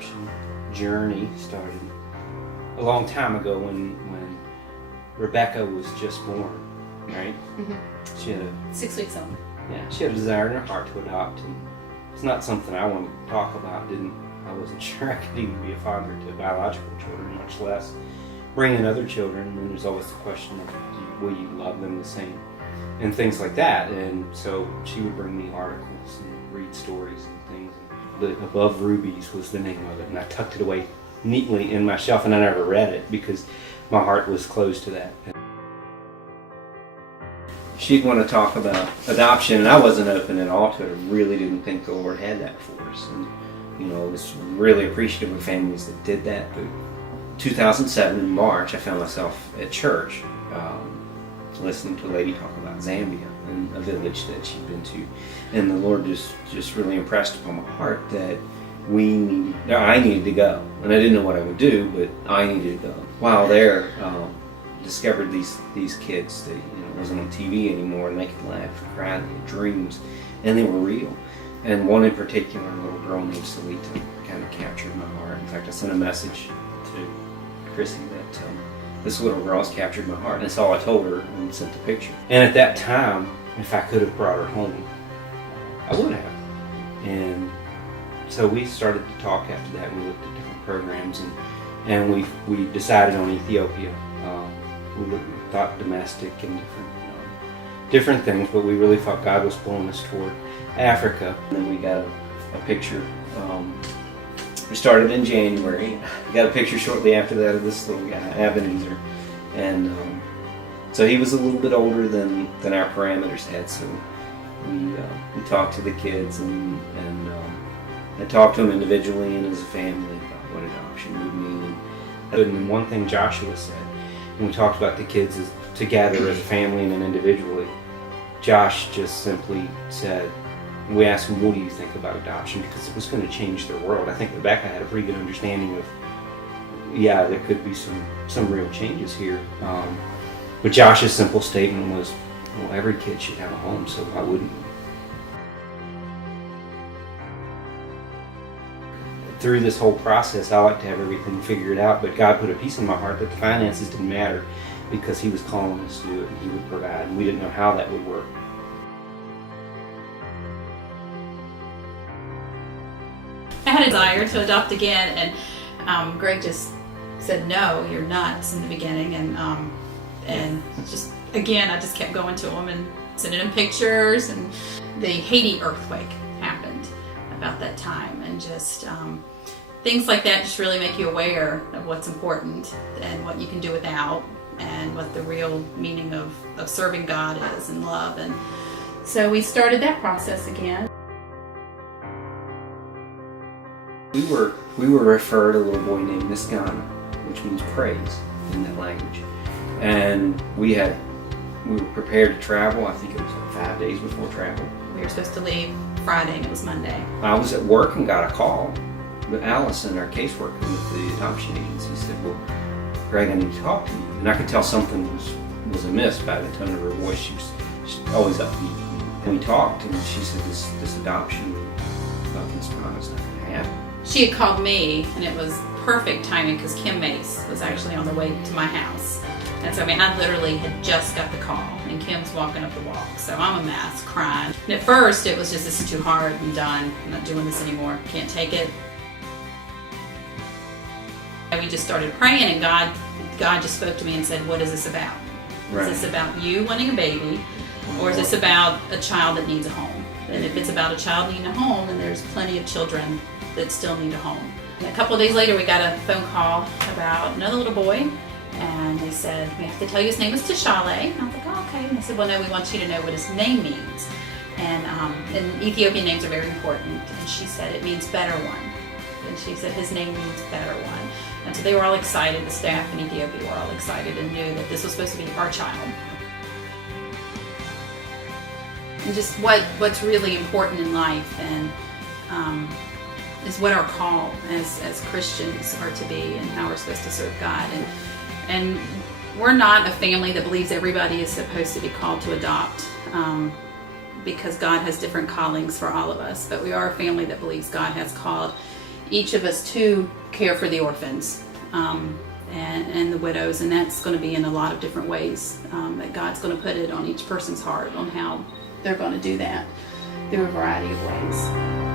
adoption journey started a long time ago when Rebecca was just born, right? Mm-hmm. She had 6 weeks old. she had a desire in her heart to adopt, and it's not something I wanted to talk about. I wasn't sure I could even be a father to biological children, much less bring in other children. And there's always the question of, will you love them the same, and things like that. And so she would bring me articles and read stories and things. The Above Rubies was the name of it, and I tucked it away neatly in my shelf, and I never read it because my heart was closed to that. She'd want to talk about adoption, and I wasn't open at all to it. I really didn't think the Lord had that for us. And I was really appreciative of families that did that. But 2007 in March, I found myself at church listening to a lady talk about Zambia and a village that she'd been to. And the Lord just really impressed upon my heart that I needed to go. And I didn't know what I would do, but I needed to go. While there, discovered these kids that wasn't on TV anymore, and they could laugh and cry, they had dreams, and they were real. And one in particular, a little girl named Salita, kind of captured my heart. In fact, I sent a message to Chrissy that this little girl's captured my heart, and that's all I told her, and sent the picture. And at that time, if I could have brought her home, I would have. And so we started to talk after that. We looked at different programs, and we decided on Ethiopia. We thought domestic and different things, but we really thought God was pulling us toward Africa. And then we got a picture. We started in January. We got a picture shortly after that of this little guy, Ebenezer, and so he was a little bit older than our parameters had. So we talked to the kids and I talked to them individually and as a family about what adoption would mean. And one thing Joshua said when we talked about the kids is together as a family and then individually, Josh just simply said, we asked him, what do you think about adoption? Because it was going to change their world. I think Rebecca had a pretty good understanding of, there could be some real changes here. But Josh's simple statement was, well, every kid should have a home, so why wouldn't you? Through this whole process, I like to have everything figured out, but God put a piece in my heart that the finances didn't matter because He was calling us to do it and He would provide, and we didn't know how that would work. I had a desire to adopt again, and Greg just said, no, you're nuts in the beginning, and just again, I just kept going to him and sending him pictures, and the Haiti earthquake happened about that time, and just things like that just really make you aware of what's important and what you can do without, and what the real meaning of serving God is and love. And so we started that process again. We were referred a little boy named Miskana, which means praise in that language. And we were prepared to travel. I think it was like 5 days before travel. We were supposed to leave Friday and it was Monday. I was at work and got a call. But Allison, our caseworker with the adoption agency, said, well, Greg, I need to talk to you. And I could tell something was amiss by the tone of her voice. She's always upbeat. And we talked, and she said, this adoption of Miskana is not going to happen. She had called me, and it was perfect timing because Kim Mace was actually on the way to my house. And so, I literally had just got the call, and Kim's walking up the walk. So I'm a mess, crying. And at first, it was just, this is too hard, I'm done. I'm not doing this anymore, can't take it. And we just started praying, and God just spoke to me and said, what is this about? Right. Is this about you wanting a baby, or is this about a child that needs a home? And if it's about a child needing a home, then there's plenty of children that still need a home. And a couple of days later, we got a phone call about another little boy, and they said, we have to tell you his name is Tashale. And I was like, oh, okay. And they said, well, no, we want you to know what his name means. And Ethiopian names are very important. And she said, it means better one. And she said, his name means better one. And so they were all excited. The staff in Ethiopia were all excited and knew that this was supposed to be our child. And just what's really important in life, and is what our call as Christians are to be, and how we're supposed to serve God. And we're not a family that believes everybody is supposed to be called to adopt, because God has different callings for all of us. But we are a family that believes God has called each of us to care for the orphans and the widows, and that's going to be in a lot of different ways that God's going to put it on each person's heart on how they're going to do that through a variety of ways.